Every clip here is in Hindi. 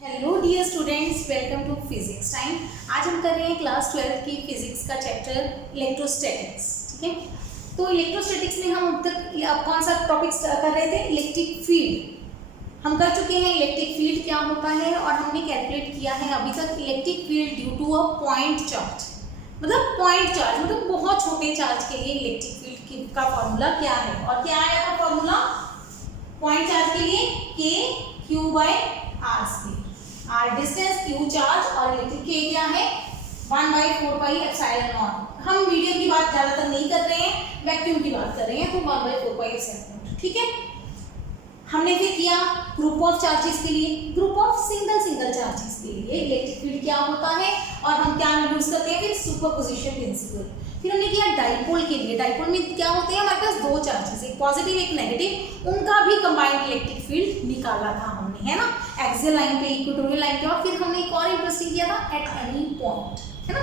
Hello dear students, welcome to physics time. आज हम कर रहे हैं क्लास 12 की फिजिक्स का चैप्टर इलेक्ट्रोस्टैटिक्स। ठीक है, तो इलेक्ट्रोस्टैटिक्स में हम अब तक कौन सा टॉपिक कर रहे थे? इलेक्ट्रिक फील्ड हम कर चुके हैं। इलेक्ट्रिक फील्ड क्या होता है और हमने कैलकुलेट किया है अभी तक electric field due to a point charge. मतलब पॉइंट चार्ज मतलब बहुत छोटे चार्ज के लिए इलेक्ट्रिक फील्ड का फॉर्मूला क्या है, और क्या आया था फॉर्मूला पॉइंट चार्ज के लिए? K q by r square. R distance, q charge और इलेक्ट्रिक के क्या है? 1/4 पाई एप्सिलॉन नॉट। हम मीडियम की बात ज्यादातर नहीं कर रहे हैं, वैक्यूम की बात कर रहे हैं, तो 1/4 पाई एप्सिलॉन नॉट। ठीक है, हमने फिर किया ग्रुप ऑफ चार्जेस के लिए, ग्रुप ऑफ सिंगल चार्जेस के लिए इलेक्ट्रिक फील्ड क्या होता है, और हम क्या यूज करते हैं? फिर सुपरपोजिशन प्रिंसिपल। फिर हमने किया डाइपोल के लिए। डाइपोल में क्या होते हैं? हमारे पास दो चार्जेस, एक पॉजिटिव एक नेगेटिव, उनका भी कंबाइंड इलेक्ट्रिक फील्ड निकाला था हमने, है ना, एक्सियल लाइन पे, इक्वेटोरियल लाइन पे। और फिर हमने एक और इंटरेस्टिंग किया था एट एनी पॉइंट, है ना।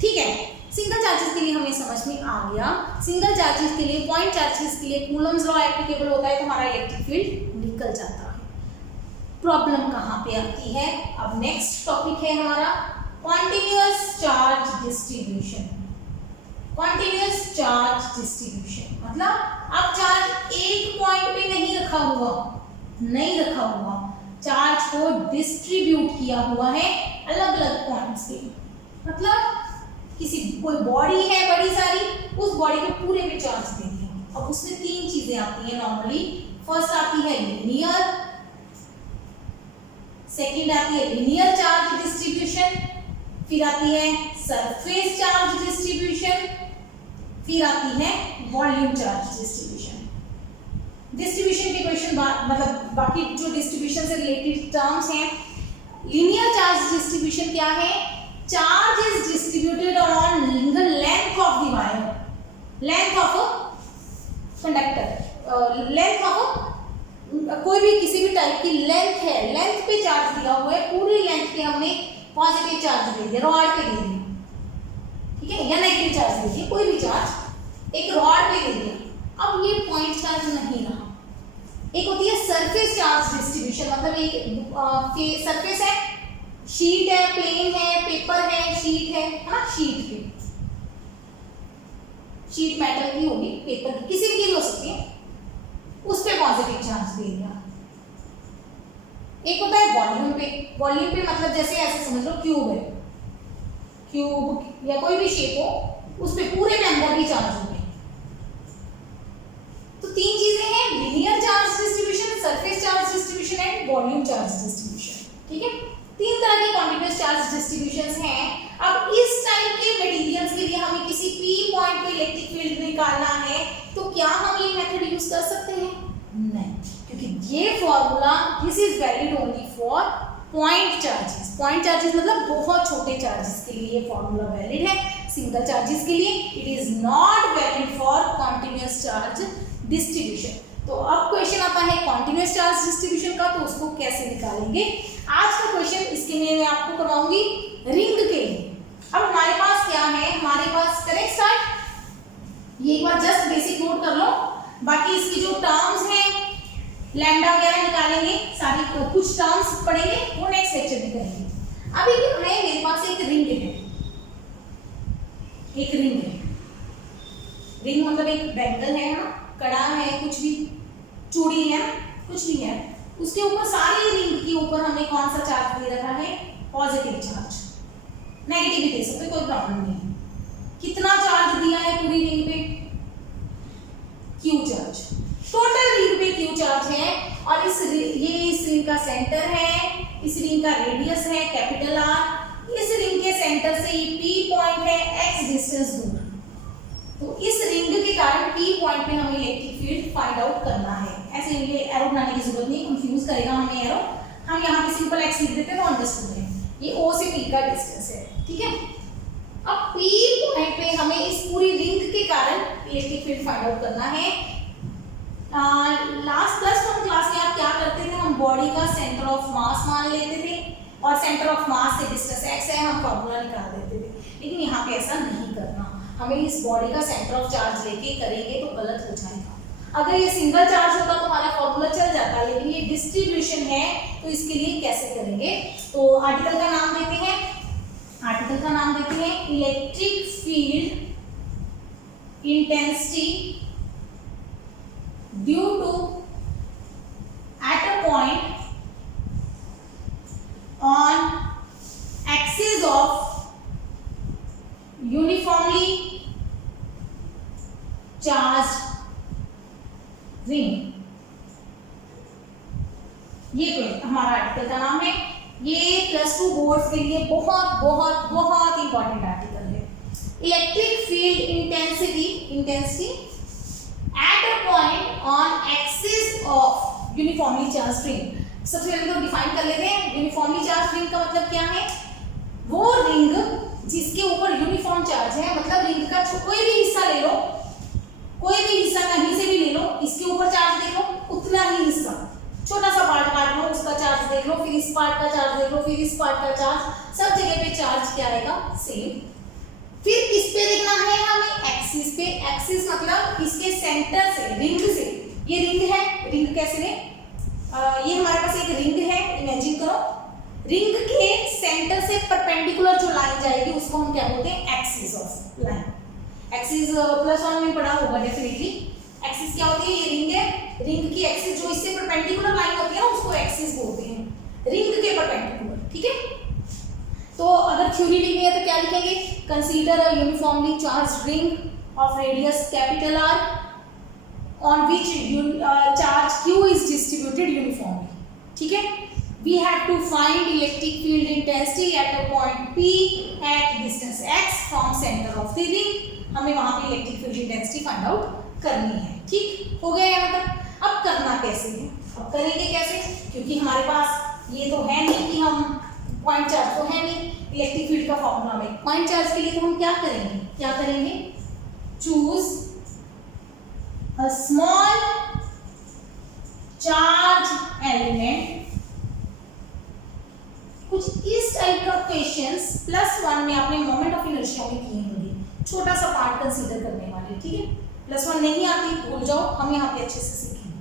ठीक है, सिंगल चार्जेस के लिए हमें समझ में आ गया। सिंगल चार्जेस के लिए, पॉइंट चार्जेस के लिए कूलम्स लॉ एप्लीकेबल होता है, तो हमारा इलेक्ट्रिक फील्ड निकल जाता है। प्रॉब्लम कहाँ पे आती है? अब नेक्स्ट टॉपिक है हमारा continuous charge distribution. Continuous charge distribution मतलब अब चार्ज एक पॉइंट पे नहीं रखा हुआ, चार्ज को डिस्ट्रीब्यूट किया हुआ है अलग अलग पॉइंट्स पे। मतलब किसी कोई बॉडी है बड़ी सारी, उस बॉडी को पूरे में चार्ज दे दिया। अब उसमें तीन चीजें आती हैं नॉर्मली। फर्स्ट आती है लीनियर, सेकंड आती है लीनियर चार्ज डिस्ट्रीब्यूशन, फिर आती है सरफेस चार्ज डिस्ट्रीब्यूशन, फिर आती है वॉल्यूम चार्ज डिस्ट्रीब्यूशन। डिस्ट्रीब्यूशन के क्वेश्चन मतलब बाकी जो डिस्ट्रीब्यूशन से रिलेटेड टर्म्स हैं। लीनियर चार्ज डिस्ट्रीब्यूशन क्या है? Charge is distributed on the length of the wire, length of a conductor, length of कोई भी किसी भी टाइप की लेंथ है, लेंथ पे चार्ज दिया हुआ है, पूरी लेंथ पे हमने पॉजिटिव चार्ज दे दिया, रॉड पे दे दिया, ठीक है, या नेगेटिव चार्ज दे दिया, कोई भी चार्ज एक रॉड पे दे दिया। अब ये पॉइंट चार्ज नहीं रहा। एक होती है सरफेस चार्ज डिस्ट्रीब्यूशन, मतलब एक सरफेस है, शीट है, प्लेन है, पेपर है, शीट है ना, शीट पे, शीट मेटल की होगी, पेपर की, किसी की भी हो सकती है, उस पे पॉजिटिव चार्ज दे दिया। एक होता है वॉल्यूम पे। वॉल्यूम पे मतलब जैसे ऐसे समझ लो क्यूब है, क्यूब या कोई भी शेप हो, उस पे पूरे में अंदर भी चार्ज हो गए। तो तीन चीजें हैं, linear charge distribution, surface charge distribution and volume charge distribution. ठीक है, तीन तरह के कॉन्टिन्यूअस चार्ज डिस्ट्रीब्यूशंस हैं। अब इस टाइप के मटेरियल्स के लिए हमें किसी पी पॉइंट पे इलेक्ट्रिक फील्ड निकालना है, तो क्या हम ये मेथड यूज कर सकते हैं? नहीं, क्योंकि ये formula this is valid only for point charges. Point charges मतलब बहुत छोटे चार्जेस के लिए ये फॉर्मूला वैलिड है, सिंगल चार्जेस के लिए it is not valid for continuous charge distribution. तो अब क्वेश्चन आता है कॉन्टिन्यूअस चार्ज डिस्ट्रीब्यूशन का, तो उसको कैसे निकालेंगे? आज का क्वेश्चन इसके लिए मैं आपको करवाऊंगी रिंग के लिए। अब हमारे पास क्या है? हमारे पास करें स्टार्ट, ये एक बार जस्ट बेसिक नोट कर लो, बाकी इसकी जो टर्म्स हैं लैम्डा वगैरह निकालेंगे, सारी कुछ टर्म्स पढ़ेंगे, वो नेक्स्ट लेक्चर में करेंगे। अभी क्या है? मेरे पास एक रिंग है, एक रिंग है, रिंग मतलब एक बैंगल है ना, कड़ा है, कुछ भी चूड़ी है, कुछ भी है, उसके ऊपर सारी रिंग के ऊपर हमने कौन सा चार्ज दे रखा है? पॉजिटिव चार्ज, नेगेटिव भी दे सकते, कोई प्रॉब्लम नहीं है। कितना चार्ज दिया है पूरी रिंग पे? क्यू चार्ज, टोटल रिंग पे क्यू चार्ज है। और इस रिंग का सेंटर है, इस रिंग का रेडियस है कैपिटल आर, इस रिंग के सेंटर से ये पी पॉइंट है एक्स डिस्टेंस दूर। तो इस रिंग के कारण पी पॉइंट पे हमें इलेक्ट्रिक फील्ड फाइंड आउट करना है। ऐसे ये एरो बनाने की जरूरत नहीं, कंफ्यूज करेगा हमें एरो, हम यहाँ पे सिंपल एक्स लिख देते हैं तो अंडरस्टूड है। ये ओ से पी का डिस्टेंस है, ठीक है। अब पी पॉइंट पे हमें इस पूरी रिंग के कारण इलेक्ट्रिक फील्ड फाइंड आउट करना है। लास्ट +1 क्लास में आप क्या करते थे? हम बॉडी का सेंटर ऑफ मास मान लेते थे, और सेंटर ऑफ मास से डिस्टेंस x है, हम फॉर्मूला निकाल देते थे। लेकिन यहाँ पे ऐसा नहीं करना, हमें इस बॉडी का सेंटर ऑफ चार्ज लेके करेंगे तो गलत हो जाएगा। अगर ये सिंगल चार्ज होता तो हमारा फॉर्मूला चल जाता, लेकिन ये डिस्ट्रीब्यूशन है तो इसके लिए कैसे करेंगे। तो आर्टिकल का नाम देते हैं, आर्टिकल का नाम देते हैं electric field intensity due to at a point on axis of uniformly charge ring. ये तो हमारा आर्टिकल का नाम है। ये +2 बोर्ड्स के लिए बहुत बहुत बहुत इंपॉर्टेंट आर्टिकल है। Electric field intensity at a point on axis of uniformly charge ring. सबसे पहले तो डिफाइन कर लेते हैं यूनिफॉर्मली चार्ज रिंग का मतलब क्या है। वो रिंग जिसके ऊपर यूनिफॉर्म चार्ज है, मतलब रिंग का कोई भी हिस्सा ले लो, कोई भी हिस्सा कहीं से भी ले लो, इसके ऊपर चार्ज देख लो, उतना ही हिस्सा, छोटा सा पार्ट काट लो, उसका चार्ज देख लो, फिर इस पार्ट का चार्ज देख लो, फिर इस पार्ट का चार्ज, सब जगह पे चार्ज क्या आएगा, सेम। फिर किस पे देखना है हमें, एक्सिस पे। एक्सिस मतलब इसके सेंटर से, रिंग से, ये रिंग है, रिंग कैसे है, ये हमारे पास एक रिंग है, इमेजिन करो। रिंग के सेंटर से परपेंडिकुलर जो लाइन जाएगी उसको हम क्या बोलते हैं, एक्सिस ऑफ लाइन। एक्सिस +1 में पढ़ा होगा डेफिनेटली। एक्सिस क्या होती है, ये रिंग है, रिंग की एक्सिस जो इससे परपेंडिकुलर लाइन होती है ना उसको एक्सिस बोलते हैं, रिंग के परपेंडिकुलर, ठीक है। तो अगर थ्योरी लिखनी है तो क्या लिखेंगे, consider a uniformly charge ring of radius R on which charge Q is distributed uniformly, ठीक है। We have to find electric field intensity at a point P at distance x from center of the ring। हमें वहां पे electric field intensity find out करनी है, ठीक हो गया यहाँ तक। अब करना कैसे है, अब करेंगे कैसे, क्योंकि हमारे पास ये तो है नहीं कि हम पॉइंट चार्ज तो है नहीं इलेक्ट्रिक फील्ड का फॉर्मूला में। पॉइंट चार्ज के लिए तो हम क्या करेंगे, choose a small charge element। कुछ इस टाइप का क्वेश्चंस +1 में आपने मोमेंट ऑफ इनर्शिया में किए होंगे, छोटा सा पार्ट कंसीडर करने वाले, ठीक है। +1 नहीं आती भूल जाओ, हम यहाँ पे अच्छे से सीखेंगे।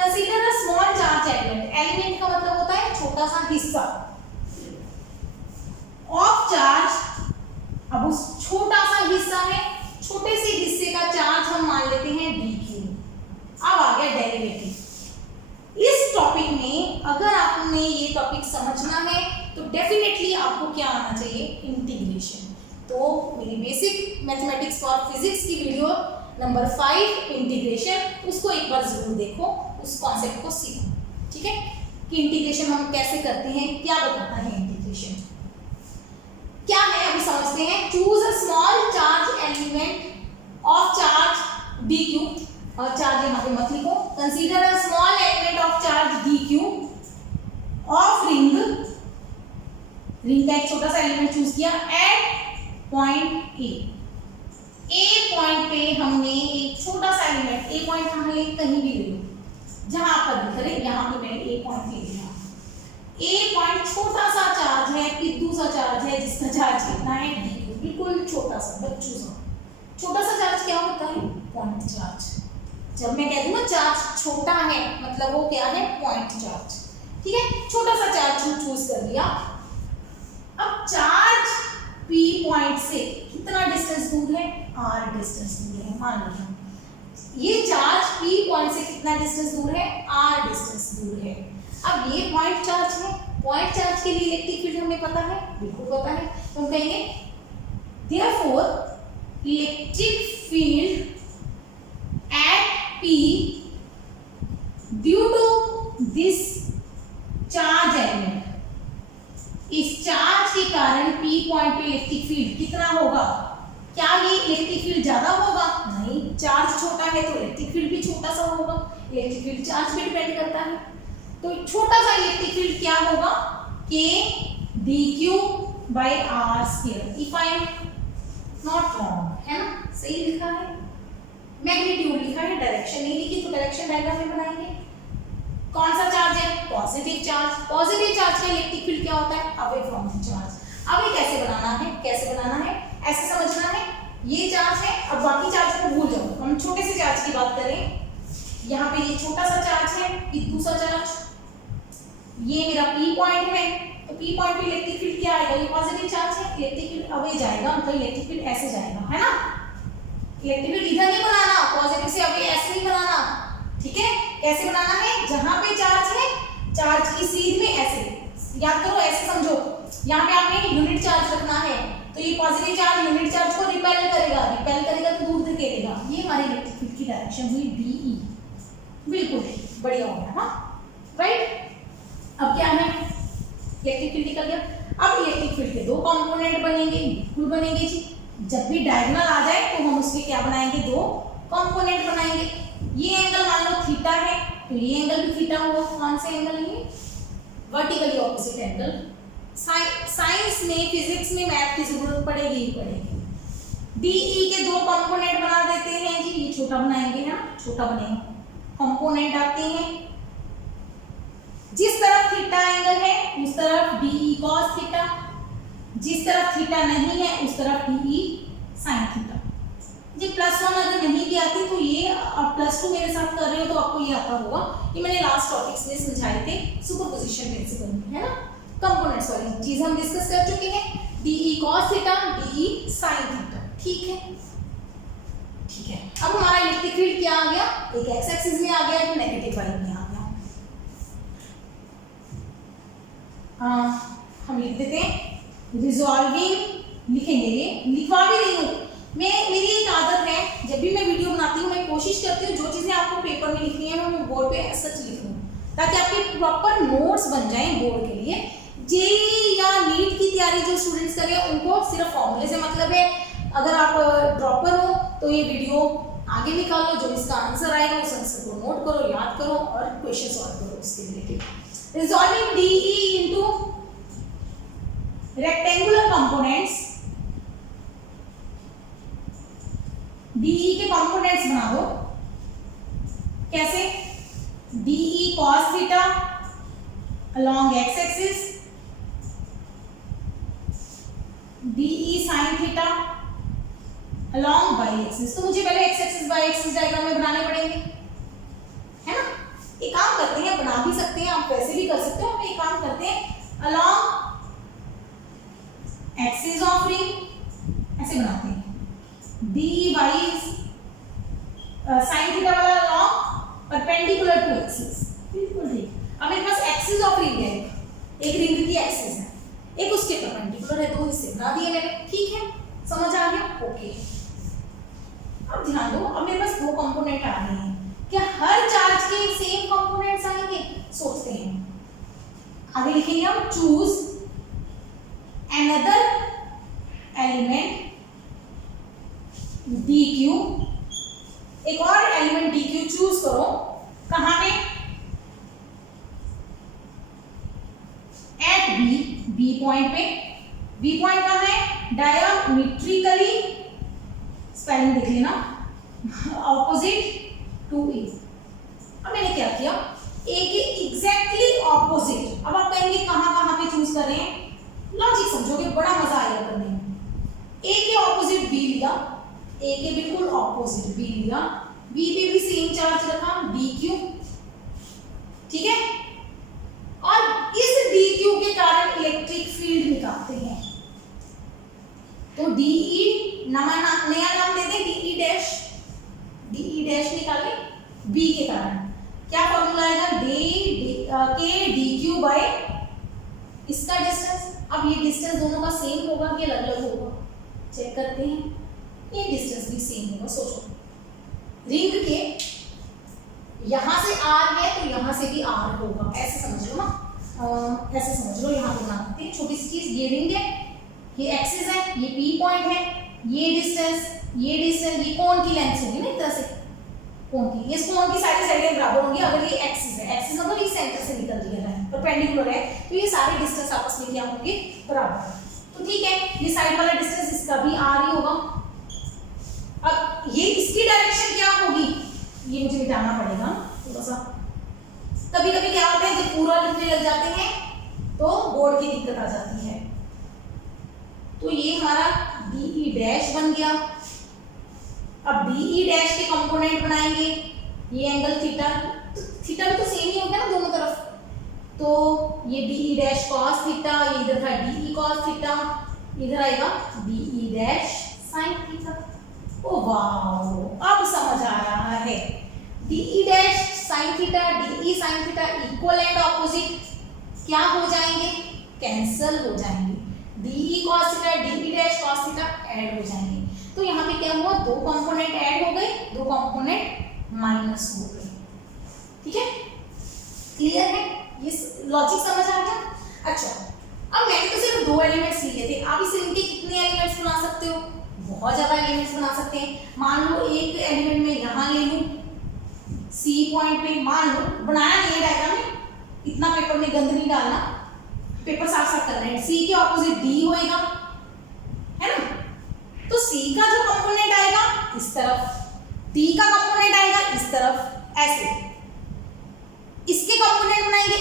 Consider a small charge element. Element का मतलब होता है छोटा सा हिस्सा ऑफ चार्ज। अब उस छोटा सा हिस्सा है, छोटे से हिस्से का चार्ज हम मान लेते हैं dq। अब आ गया डेरिवेटिव। इस टॉपिक में अगर आपने ये टॉपिक समझना है तो डेफिनेटली आपको क्या आना चाहिए, इंटीग्रेशन। तो मेरी बेसिक मैथमेटिक्स फॉर फिजिक्स की वीडियो नंबर 5 इंटीग्रेशन, उसको एक बार जरूर देखो, उस कॉन्सेप्ट को सीखो, ठीक है, कि इंटीग्रेशन हम कैसे करते हैं, क्या बताता है इंटीग्रेशन क्या है, अभी समझते हैं। Choose a small charge element of charge dq, और चार्ज यहाँ पे मत लिखो। Consider a small element of charge dq of ring का एक छोटा सा एलिमेंट चूज किया एट पॉइंट ए पॉइंट पे हमने एक छोटा सा एलिमेंट, ए पॉइंट हम ले कहीं भी ले लो, जहां पर भी करें, यहाँ पे मैंने ए पॉइंट ले लिया। ए पॉइंट छोटा सा चार्ज है, पिद्दू सा चार्ज है, जिसका चार्ज कितना है dq, बिल्कुल छोटा सा, बच्चों सा। छोटा सा चार्ज क्या होता है, पॉइंट चार्ज। जब मैं कहती हूँ ना चार्ज छोटा है, मतलब वो क्या है, पॉइंट चार्ज, ठीक है। छोटा सा चार्ज चूज कर लिया। अब चार्ज P पॉइंट से कितना डिस्टेंस दूर है, r डिस्टेंस दूर है, मान लो ये चार्ज P पॉइंट से कितना डिस्टेंस दूर है, r डिस्टेंस दूर है। अब ये पॉइंट चार्ज है, पॉइंट चार्ज के लिए इलेक्ट्रिक फील्ड हमें पता है, बिल्कुल पता है, तो हम कहेंगे therefore electric field at P due to this charge element, इस चार्ज के कारण P पॉइंट पे इलेक्ट्रिक फील्ड कितना होगा, क्या ये इलेक्ट्रिक फील्ड ज्यादा होगा, नहीं, चार्ज छोटा है तो इलेक्ट्रिक फील्ड भी छोटा सा होगा, इलेक्ट्रिक फील्ड चार्ज पे डिपेंड करता है। तो छोटा सा इलेक्ट्रिक फील्ड क्या होगा, K dq by r square, if I am not wrong, है ना, सही लिखा है, मैग्नीट्यूड लिखा है, डायरेक्शन नहीं लिखी, तो डायरेक्शन डायग्राम में बनाएंगे। कौन सा चार्ज है, पॉजिटिव चार्ज। पॉजिटिव चार्ज का इलेक्ट्रिक फील्ड क्या होता है, away from the charge. Away कैसे बनाना है, कैसे बनाना है, ऐसे समझना है, ये चार्ज है, अब बाकी चार्ज को भूल जाओ, हम छोटे से चार्ज की बात करें, यहाँ पे ये छोटा सा चार्ज है, ये दूसरा चार्ज, ये मेरा पी पॉइंट है, तो पी पॉइंट पे इलेक्ट्रिक फील्ड क्या आएगा, ये पॉजिटिव चार्ज है, इलेक्ट्रिक फील्ड अवे जाएगा, मतलब इलेक्ट्रिक फील्ड ऐसे जाएगा, है ना। इलेक्ट्रिक फील्ड इधर नहीं बनाना, पॉजिटिव से अवे ऐसे नहीं बनाना, ठीक है। कैसे बनाना है, जहां पे चार्ज है, चार्ज की सीध में ऐसे, याद करो, ऐसे समझो, यहाँ पे आपने यूनिट चार्ज रखना है, तो ये पॉजिटिव चार्ज यूनिट चार्ज को रिपेल करेगा, रिपेल करेगा तो दूर धकेलेगा, ये हमारी इलेक्ट्रिक फील्ड की डायरेक्शन हुई डीई। बिल्कुल बढ़िया हो गया, हाँ राइट। अब क्या है, इलेक्ट्रिक फील्ड निकल गया। अब इलेक्ट्रिक फील्ड के दो कंपोनेंट बनेंगे, बिल्कुल बनेंगे जी। जब भी डायगोनल आ जाए तो हम उसके क्या बनाएंगे, दो कंपोनेंट बनाएंगे। ये एंगल मान लो थीटा है, तो ये एंगल भी थीटा हुआ, कौन से एंगल है, वर्टिकली ऑपोजिट एंगल। साइंस में, फिजिक्स में मैथ की जरूरत पड़ेगी ही पड़ेगी। डीई के दो कंपोनेंट बना देते हैं जी, ये छोटा बनाएंगे ना, छोटा बनेगा, कंपोनेंट आते हैं, जिस तरफ थीटा एंगल है उस तरफ डीई कॉस थीटा, जिस तरफ थीटा नहीं है उस तरफ डीई साइन थीटा। जी +1 अगर नहीं भी आती तो ये आप +2 मेरे साथ कर रहे हो तो आपको ये आता होगा, ये मैंने लास्ट टॉपिक्स में समझाए थे, सुपरपोजिशन प्रिंसिपल में, है ना। कंपोनेंट सॉरी चीज हम डिस्कस कर चुके हैं, dE cos theta, dE sine theta, ठीक है ठीक है। अब हमारा इलेक्ट्रिक फील्ड क्या आ गया, एक एक्स एक्सिस में आ गया, एक नेगेटिव वाई में आ गया। हम लिख देते हैं रिजॉल्विंग, लिखेंगे, ये लिखवा भी रही हूँ मैं, मेरी एक आदत है, जब भी मैं वीडियो बनाती हूँ मैं कोशिश करती हूँ जो चीज़ें आपको पेपर में लिखनी है मैं बोर्ड पे सच लिखूँ, ताकि आपके प्रॉपर नोट्स बन जाएं बोर्ड के लिए। जेईई या नीट की तैयारी जो स्टूडेंट्स कर रहे हैं उनको सिर्फ फॉर्मूले से मतलब है, अगर आप ड्रॉपर हो तो ये वीडियो आगे निकाल लो, जो इसका आंसर आएगा उस आंसर को नोट करो, याद करो और क्वेश्चन सॉल्व करो इसके related. Resolving DE into rectangular components, DE के कंपोनेंट्स बना दो, कैसे, DE cos theta along x axis, DE sin theta along y axis। तो मुझे पहले x axis y axis diagram में बनाने पड़ेंगे, है ना। एक काम करते हैं, बना भी सकते हैं आप, वैसे भी कर सकते हो, हम एक काम करते हैं, along axis of ring ऐसे बनाते हैं, dy sin थीटा वाला along perpendicular to axis, बिल्कुल ठीक। अब मेरे पास एक्सिस ऑफ रिंग है, एक रिंग की एक्सिस है, एक उसके परपेंडिकुलर है, दो हिस्से बना दिए मैंने, ठीक है, समझ आ गया, ओके। अब ध्यान दो, अब मेरे पास दो कंपोनेंट आ रहे हैं, क्या हर चार्ज के सेम कंपोनेंट्स आएंगे, सोचते हैं, आगे लिखेंगे हम, चूज अनदर एलिमेंट dq, एक और एलिमेंट dq चूज करो, कहां पे, एट बी पॉइंट पे, बी पॉइंट कहां है, डायमीट्रिकली, स्पेलिंग देख लेना, ऑपोजिट टू ए। अब मैंने क्या किया, ए के एग्जैक्टली ऑपोजिट, अब आप कहेंगे कहां पे चूज कर रहे हैं, लॉजिक समझोगे, बड़ा मजा आएगा करने में। ए के ऑपोजिट बी लिया, ए के बिल्कुल ऑपोजिट बी लिया, बी पे भी सेम चार्ज रखा dq, ठीक है, और इस dq के कारण इलेक्ट्रिक फील्ड निकालते हैं, तो dE नया नाम दे दें, dE डैश निकाले, b के कारण क्या फॉर्मूला आएगा, k dq बाय इसका डिस्टेंस। अब ये डिस्टेंस दोनों का सेम होगा कि अलग अलग होगा, चेक करते हैं, ये डिस्टेंस भी सेम होगा। सोचो, रिंग के यहां से r है तो यहां से भी r होगा, ऐसे समझ लो ना, ऐसे समझ लो, यहां पे बना देते हैं छोटी सी चीज, ये रिंग है, ये एक्सिस है, ये p पॉइंट है, ये डिस्टेंस, ये कोण की लेंथ होगी ना, एक तरह से कोण की, ये कोण की सारी साइडें बराबर होंगी, अगर ये एक्सिस है, एक्सिस मतलब ये सेंटर से निकल रही है, परपेंडिकुलर है, तो ये सारे डिस्टेंस आपस में क्या होंगे, बराबर। तो ठीक है, ये साइड वाला डिस्टेंस इसका भी r ही होगा। अब ये इसकी डायरेक्शन क्या होगी, ये मुझे मिटाना पड़ेगा थोड़ा सा, कभी कभी क्या होता है जब पूरा लिखने लग जाते हैं तो बोर्ड की दिक्कत आ जाती है। तो ये हमारा DE डैश बन गया। अब DE डैश के कंपोनेंट बनाएंगे, ये एंगल थीटा, तो थीटा भी तो सेम ही हो गया ना दोनों तरफ, तो ये डी डैश कॉस थीटा, ये इधर था डी कॉस थीटा, इधर आएगा डी डैश साइन थीटा। ओ वाह, अब समझ आ रहा है। D dash sine theta, D sine theta equal and opposite क्या हो जाएंगे, कैंसल हो जाएंगे। D cos theta D dash cos theta add हो जाएंगे। तो यहाँ पे क्या हुआ, दो कंपोनेंट ऐड हो गए, दो कंपोनेंट माइनस हो गए। ठीक है, क्लियर है, ये लॉजिक समझ आ गया। अच्छा, अब मैंने तो सिर्फ दो एलिमेंट्स लिए थे, आप इस रिंग के कितने एलिमेंट्स बना सकते हो, बहुत ज्यादा एलिमेंट्स बना सकते हैं। मान लो एक एलिमेंट में यहाँ ले लूं सी पॉइंट पे, मान लो बनाया नहीं है डायग्राम में, इतना पेपर में गंद नहीं डालना, पेपर साफ साफ करना है। सी के ऑपोजिट डी होएगा, है ना, तो सी का जो कंपोनेंट आएगा इस तरफ, डी का कंपोनेंट आएगा इस तरफ, ऐसे इसके कंपोनेंट बनाएंगे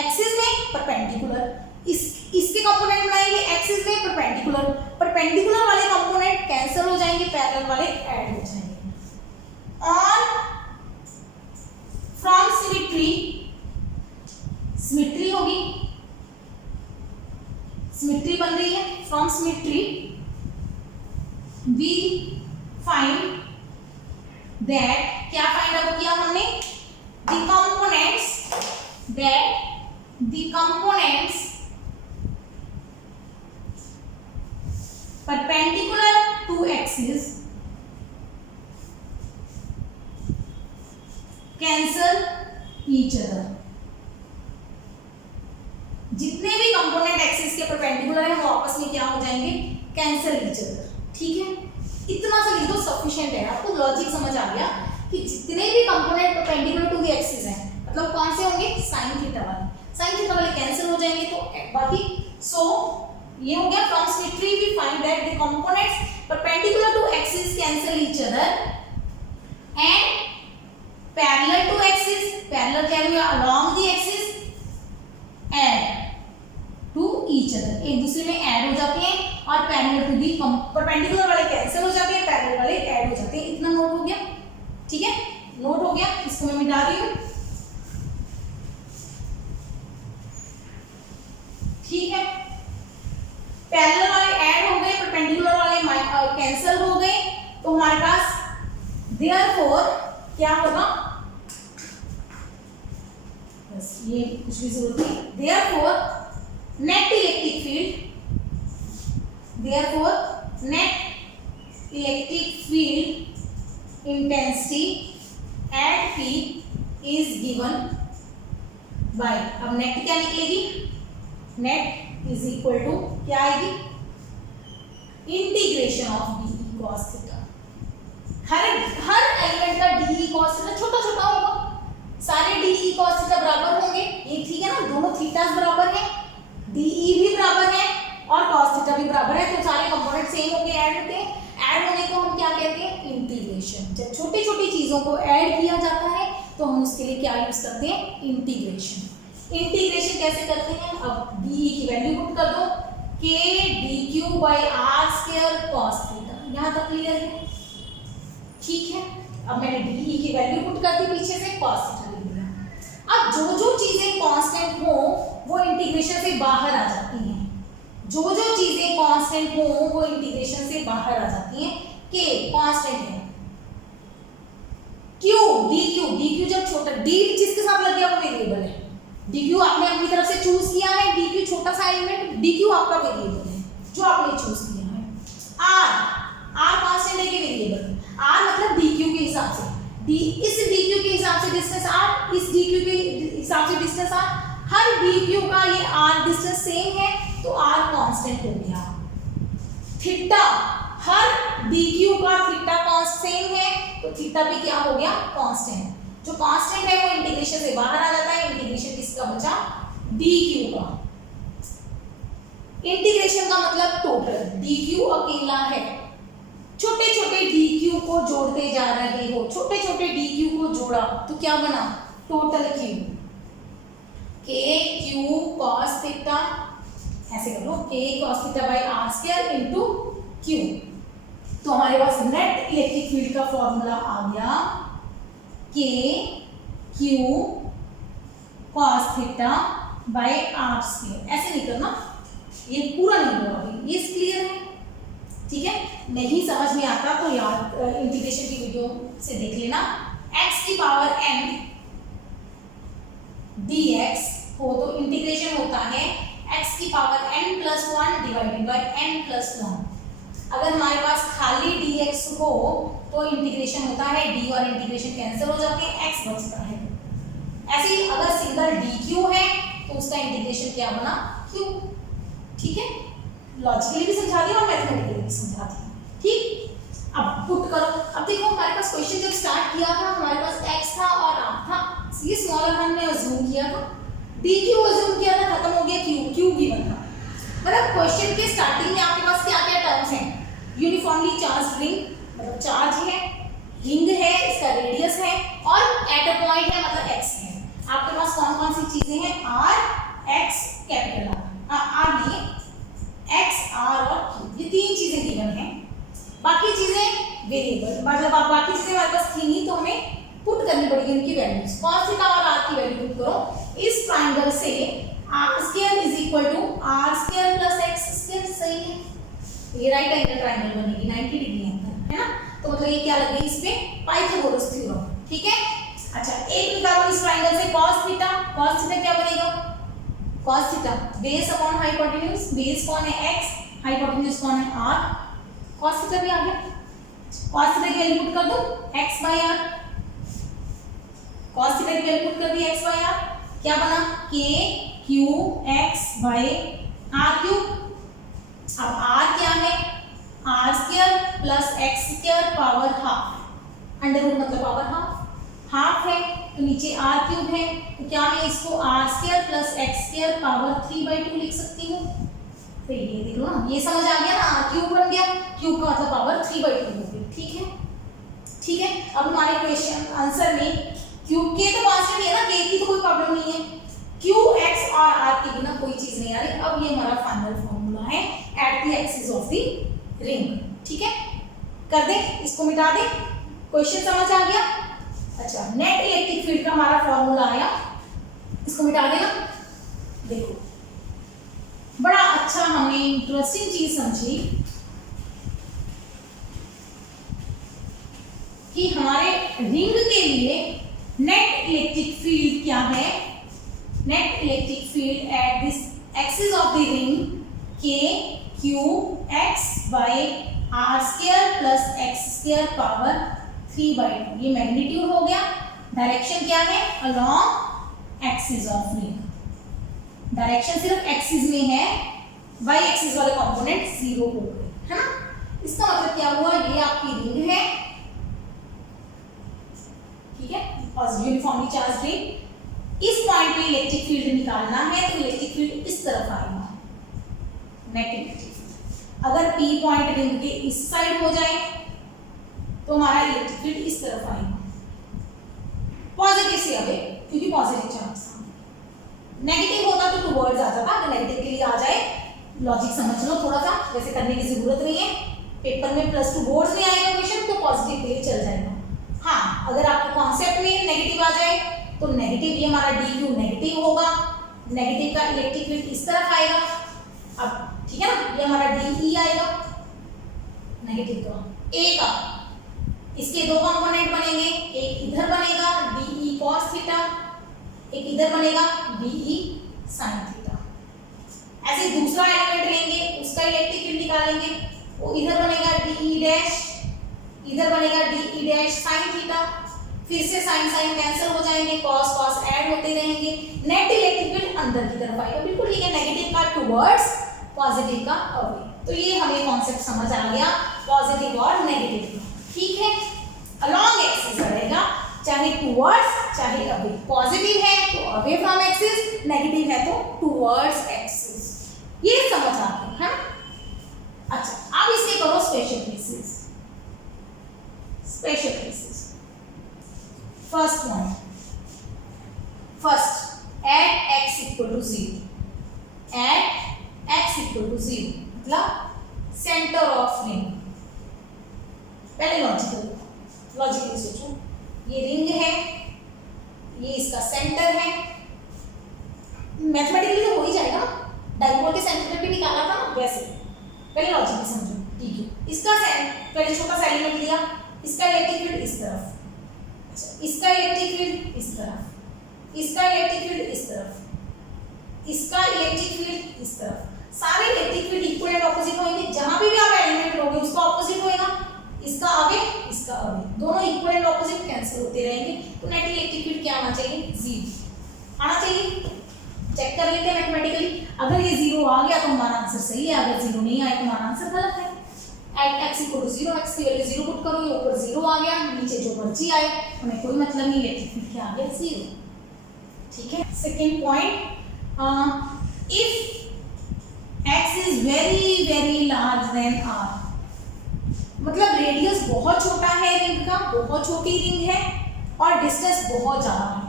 एक्सिस में परपेंडिकुलर, इसके कंपोनेंट बनाएंगे एक्सिस में परपेंडिकुलर, परपेंडिकुलर वाले कंपोनेंट कैंसिल हो जाएंगे, पैरेलल वाले ऐड हो जाएंगे। ऑन फ्रॉम सिमेट्री, सिमेट्री होगी, सिमेट्री बन रही है, from symmetry we find that, क्या फाइंड आउट किया हमने, the components that the components perpendicular to axis cancel each other। जितने भी कंपोनेंट एक्सिस के परपेंडिकुलर है वो आपस में क्या हो जाएंगे, कैंसिल ईच अदर। ठीक है, इतना सा लिख दो सफिशिएंट है, आपको लॉजिक समझ आ गया कि जितने भी component perpendicular to the axis हैं, मतलब कौन से होंगे, साइन थीटा वाले, साइन थीटा वाले कैंसिल हो जाएंगे, तो बाकी सो ये हो गया from symmetry we find that the components perpendicular to axis cancel each other and parallel to axis, parallel क्या है, along the axis add to each other, एक दूसरे में ऐड हो जाते हैं, और पैरेलल टू दी परपेंडिकुलर वाले कैंसिल हो जाते हैं, पैरेलल वाले ऐड हो जाते हैं। इतना नोट हो गया, ठीक है, नोट हो गया, इसको मैं मिटा रही हूं। ठीक है, पैरेलल वाले ऐड हो गए, परपेंडिकुलर वाले कैंसिल हो गए, तो हमारे पास देयरफॉर क्या होगा, बस ये कुछ भी जरूरत नहीं, therefore net electric field, therefore net electric field intensity at P is given by, अब नेट क्या निकलेगी, नेट इज इक्वल टू क्या आएगी, integration of D cos theta. Her element का डी कॉस थीटा छोटा छोटा होगा, सारे डी कॉस थीटा बराबर होंगे, ये ठीक है ना, दोनों थीटास बराबर है, डी भी बराबर है और cos थीटा भी बराबर है, तो सारे कंपोनेंट सेम होके ऐड होते हैं। ऐड होने को हम क्या कहते हैं, इंटीग्रेशन। जब छोटी छोटी चीजों को ऐड किया जाता है तो हम उसके लिए क्या यूज करते हैं, इंटीग्रेशन। इंटीग्रेशन कैसे करते हैं, अब डी की वैल्यू पुट कर दो, k dq by r square cos theta, यहाँ तक क्लियर है। ठीक है, अब मैंने डी की वैल्यू पुट कर दी, पीछे से cos थीटा लिख दिया। अब जो जो चीजें कांस्टेंट हो वो इंटीग्रेशन से बाहर आ जाती हैं, जो जो चीजें कांस्टेंट हो वो इंटीग्रेशन से बाहर आ जाती हैं। के कांस्टेंट है, क्यू डी क्यू जब छोटा, डी जिसके साथ लग गया वो वेरिएबल है, डी क्यू आपने अपनी तरफ से चूज किया है, डी क्यू छोटा सा एलिमेंट, डी क्यू आपका वेरिएबल है जो आपने चूज किया है। आर कांस्टेंट है कि वेरिएबल, आर मतलब डी क्यू के हिसाब से, डी इस डी क्यू के हिसाब से डिस्टेंस आर, इस डी क्यू के हिसाब से डिस्टेंस आर, हर डी क्यू का ये आर डिस्टेंस सेम है तो आर कांस्टेंट हो गया। थीटा, हर डी क्यू का थीटा कांस्टेंट सेम है तो थीटा भी क्या हो गया, कांस्टेंट। जो कांस्टेंट है वो इंटीग्रेशन से बाहर आ जाता है, इंटीग्रेशन किसका बचा, डी क्यू का। इंटीग्रेशन का मतलब टोटल, डी क्यू अकेला है, छोटे छोटे डी क्यू को जोड़ते जा रहे हो, छोटे छोटे डी क्यू को जोड़ा तो क्या बना, total q, k q cos theta, ऐसे कर लो, k cos theta by r square into q. तो हमारे पास नेट इलेक्ट्रिक फील्ड का फॉर्मूला आ गया k q cos theta by r square, ऐसे नहीं करना, ये पूरा नहीं होगा अभी, ये क्लियर है, ठीक है। नहीं समझ में आता तो याद इंटीग्रेशन की वीडियो से देख लेना। x की पावर n dx हो तो इंटीग्रेशन होता है x की power n plus 1 divided by n plus 1। अगर हमारे पास खाली dx हो तो इंटीग्रेशन होता है d और इंटीग्रेशन कैंसिल हो जाते हैं, x बचता है। ऐसे ही अगर सिंगल dq है तो उसका इंटीग्रेशन क्या बना, q, ठीक है। लॉजिकली भी समझा दिया और मैथमेटिकली भी समझा दिया, ठीक। अब पुट करो। अब देखो हमारे पास क्वेश्चन जब स्टार्ट किया था हमारे पास x था और r था, ये स्मॉलर हमने अज्यूम किया था, dq अज्यूम किया था, खत्म हो गया q गिवन था। मतलब क्वेश्चन के स्टार्टिंग में आपके पास क्या क्या टर्म्स हैं, यूनिफॉर्मली चार्ज रिंग, मतलब चार्ज है, रिंग है, इसका रेडियस है और एट अ पॉइंट है, मतलब x है। आपके पास कौन कौन सी चीजें हैं, r, x, कैपिटल r नहीं, x, r और q, ये तीन चीजें गिवन हैं। बाकी चीजें वेरिएबल, मतलब आप बाकी चीजें हमारे पास थी नहीं तो हमें पुट करनी पड़ेगी उनकी वैल्यूज। cos थीटा और r की वैल्यू पुट करो। इस ट्रायंगल से r square is equal to r square plus x square, सही है, ये राइट एंगल ट्रायंगल बनेगी, 90 डिग्री एंगल है ना। तो मतलब ये क्या लग गई इस पे, पाइथागोरस थ्योरम, ठीक है। अच्छा एक निकालो इस ट्रायंगल से cos थीटा क्या बनेगा, cos theta base upon hypotenuse, base कौन है x, हाइपोटेन्यूज कौन है r, cos थीटा भी आ गया। cos थीटा की वैल्यू पुट कर दो x by r, cos theta की वैल्यू पुट कर दी x बाय r, क्या बना k q x by r cube. अब r क्या है, r square plus x square power half, under root मतलब पावर हाफ है तो नीचे r क्यूब है, तो क्या मैं इसको r square plus x square power 3/2 लिख सकती हूँ। तो ये देख लो ना, ये समझ आ गया ना, r क्यूब बन गया, क्यूब का मतलब पावर 3/2 हो गई, ठीक है, ठीक है। अब हमारे क्वेश्चन आंसर में क्यूब के तो कांस्टेंट है ना, k की तो कोई प्रॉब्लम नहीं है, q x और r के बिना कोई चीज नहीं आ रही। अब ये हमारा फाइनल फॉर्मूला है at the axis of the ring, ठीक है। कर दे, इसको मिटा दे, क्वेश्चन समझ आ गया। अच्छा नेट इलेक्ट्रिक फील्ड का हमारा फॉर्मूला आया, इसको मिटा देना। देखो बड़ा अच्छा हमने इंटरेस्टिंग चीज समझी कि हमारे रिंग के लिए नेट इलेक्ट्रिक फील्ड क्या है, net electric field at this axis of the ring k q x by r square plus x square power 3/2, ये मैग्नीट्यूड हो गया। डायरेक्शन क्या है, along axis of ring, direction सिर्फ एक्सिस में है, वाई एक्सिस वाले कंपोनेंट 0 हो गए, है ना। इसका मतलब क्या हुआ, ये आपकी रिंग है, ठीक है, और यूनिफॉर्मली चार्ज रिंग। इस पॉइंट पे इलेक्ट्रिक फील्ड निकालना है तो इलेक्ट्रिक फील्ड इस तरफ आएगा, नेट इलेक्ट्रिक फील्ड। अगर P पॉइंट रिंग के इस साइड हो जाए तो हमारा इलेक्ट्रिक फील्ड इस तरफ आएगा, पॉजिटिव से अवे, क्योंकि पॉजिटिव चार्ज था। नेगेटिव होता तो टुवर्ड्स आता था, अगर नेगेटिव के लिए आ जाए, लॉजिक समझ लो थोड़ा सा, वैसे करने की जरूरत नहीं है, पेपर में +2 बोर्ड्स में आएगा क्वेश्चन तो पॉजिटिव के लिए चल जाएगा। हाँ अगर आपको कॉन्सेप्ट में नेगेटिव आ जाए तो नेगेटिव, ये हमारा dq नेगेटिव होगा, नेगेटिव का इलेक्ट्रिक फील्ड इस तरफ आएगा। अब ठीक है ना, ये हमारा de आएगा नेगेटिव का, a का, इसके दो कंपोनेंट बनेंगे, एक इधर बनेगा de cos थीटा, एक इधर बनेगा de sin थीटा। ऐसे दूसरा एलिमेंट लेंगे, उसका इलेक्ट्रिक फील्ड निकालेंगे, वो इधर बनेगा de डैश, इधर बनेगा de डैश sin थीटा, फिर से sin sin कैंसिल हो जाएंगे, cos cos ऐड होते रहेंगे, नेट इलेक्ट्रिक फील्ड अंदर की तरफ आएगा, बिल्कुल ठीक है, नेगेटिव का टुवर्ड्स, पॉजिटिव का अवे। तो ये हमें कॉन्सेप्ट समझ आ गया पॉजिटिव और नेगेटिव, ठीक है। अलोंग एक्सिस रहेगा, चाहे टुवर्ड्स चाहे अवे, पॉजिटिव है तो अवे फ्रॉम एक्सिस, नेगेटिव है तो टुवर्ड्स एक्सिस, ये समझ आते हैं। अच्छा अब इसके करो special cases, special cases. First point, first at x equal to 0, एट x इक्वल टू 0 मतलब सेंटर ऑफ रिंग। पहले लॉजिकली सोचो, ये रिंग है, ये इसका सेंटर है। मैथमेटिकली तो हो ही जाएगा, डाइपोल के सेंटर पे भी निकाला था ना, वैसे पहले लॉजिक में समझो। ठीक है, इसका पहले छोटा सा एलिमेंट लिया, इसका इलेक्ट्रिक फील्ड इस तरफ, अच्छा इसका इलेक्ट्रिक फील्ड इस तरफ, इसका इलेक्ट्रिक फील्ड इस तरफ, इसका इलेक्ट्रिक फील्ड इस तरफ। सारे electric field equal and opposite होंगे, जहां पे भी आप एलिमेंट लोगे उसका ऑपोजिट होएगा, इसका आगे इसका आगे, दोनों इक्वल एंड ऑपोजिट कैंसिल होते रहेंगे। तो नेट इलेक्ट्रिक फील्ड क्या आना चाहिए? 0 आना चाहिए। चेक कर लेते हैं मैथमेटिकली, अगर ये 0 आ गया तो हमारा आंसर सही है, अगर 0 नहीं आया तो हमारा आंसर गलत है। एट x = 0, x की वैल्यू 0 पुट करो, ये ऊपर 0 आ गया, नीचे जो मर्जी आए, हमें कोई मतलब नहीं, इलेक्ट्रिक फील्ड क्या आ गया? 0। ठीक है। Second point, if x is very large than r, मतलब रेडियस बहुत छोटा है रिंग का, बहुत छोटी रिंग है और डिस्टेंस बहुत ज्यादा है।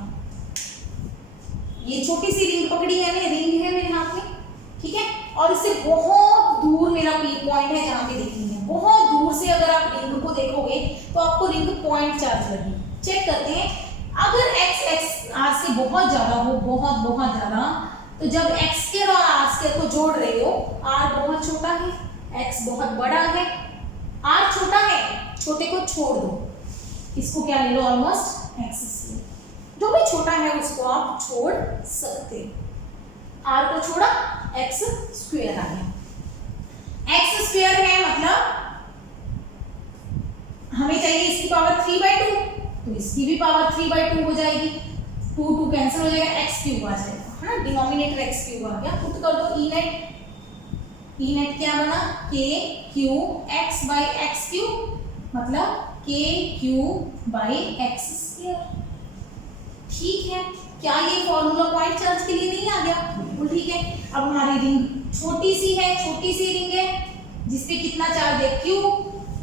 ये छोटी सी रिंग पकड़ी है, रिंग है मेरे हाथ में, ठीक है, और इससे बहुत दूर मेरा पी पॉइंट है जहां पे दिखनी है। बहुत दूर से अगर आप रिंग को देखोगे तो आपको रिंग पॉइंट चार्ज लगेगी। चेक करते हैं, अगर x r से बहुत ज्यादा हो, बहुत ज्यादा, तो जब x स्क्वायर और r स्क्वायर को जोड़ रहे हो, r बहुत छोटा है, x बहुत बड़ा है, r छोटा है, छोटे को छोड़ दो, इसको क्या ले लो, ऑलमोस्ट x स्क्वायर, जो भी छोटा है उसको आप छोड़ सकते हो। r को छोड़ा, x स्क्वायर आ गया। x स्क्वायर है मतलब हमें चाहिए इसकी पावर 3/2, तो इसकी भी पावर 3/2 हो जाएगी, 2 कैंसिल हो जाएगा, x³ आ जाएगा, है ना, डिनोमिनेटर x³ आ गया। पुट कर दो, ई नेट क्या बना, kq(x/x³), मतलब kq/x²। ठीक है, क्या ये फॉर्मूला पॉइंट चार्ज के लिए नहीं आ गया? बिल्कुल ठीक है। अब हमारी रिंग छोटी सी रिंग है जिसपे कितना चार्ज है, q,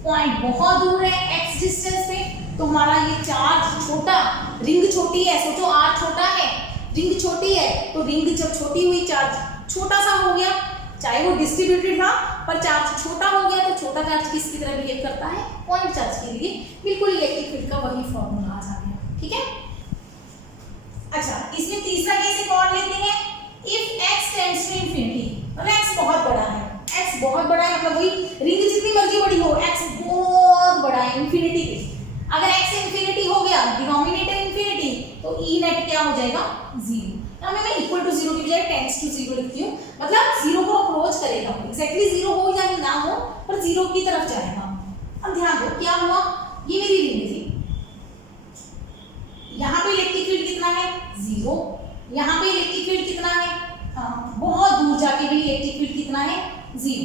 पॉइंट बहुत दूर है x डिस्टेंस पे, तो हमारा ये चार्ज छोटा, रिंग छोटी है, सोचो r छोटा है, रिंग छोटी है, तो रिंग जब छोटी हुई चार्ज छोटा सा हो गया, चाहे वो डिस्ट्रीब्यूटेड था पर चार्ज छोटा हो गया, तो छोटा चार्ज किसकी तरह बिहेव करता है, पॉइंट चार्ज के लिए। बिल्कुल इलेक्ट्रिक फील्ड का वही फॉर्मूला आ जाएगा। ठीक है, अच्छा इसमें तीसरा केस एक और लेते हैं, if x tends to infinity, मतलब x बहुत बड़ा है, x बहुत बड़ा है मतलब वही रिंग जितनी मर्जी बड़ी हो, x बहुत बड़ा है इंफिनिटी पे। अगर x इंफिनिटी हो गया, डिनोमिनेटर इंफिनिटी, तो ई नेट क्या हो जाएगा, 0। हमें मैं इक्वल टू 0 की बजाय टेंड्स टू 0 लिखती हूँ, मतलब 0 को अप्रोच करेगा, एग्जैक्टली 0 हो या ना हो पर 0 की तरफ जाएगा। अब ध्यान दो क्या हुआ, ये मेरी रिंग थी, यहाँ पे इलेक्ट्रिक फील्ड कितना है, 0, यहाँ पे इलेक्ट्रिक फील्ड कितना है, बहुत दूर जाके भी इलेक्ट्रिक फील्ड कितना है, 0,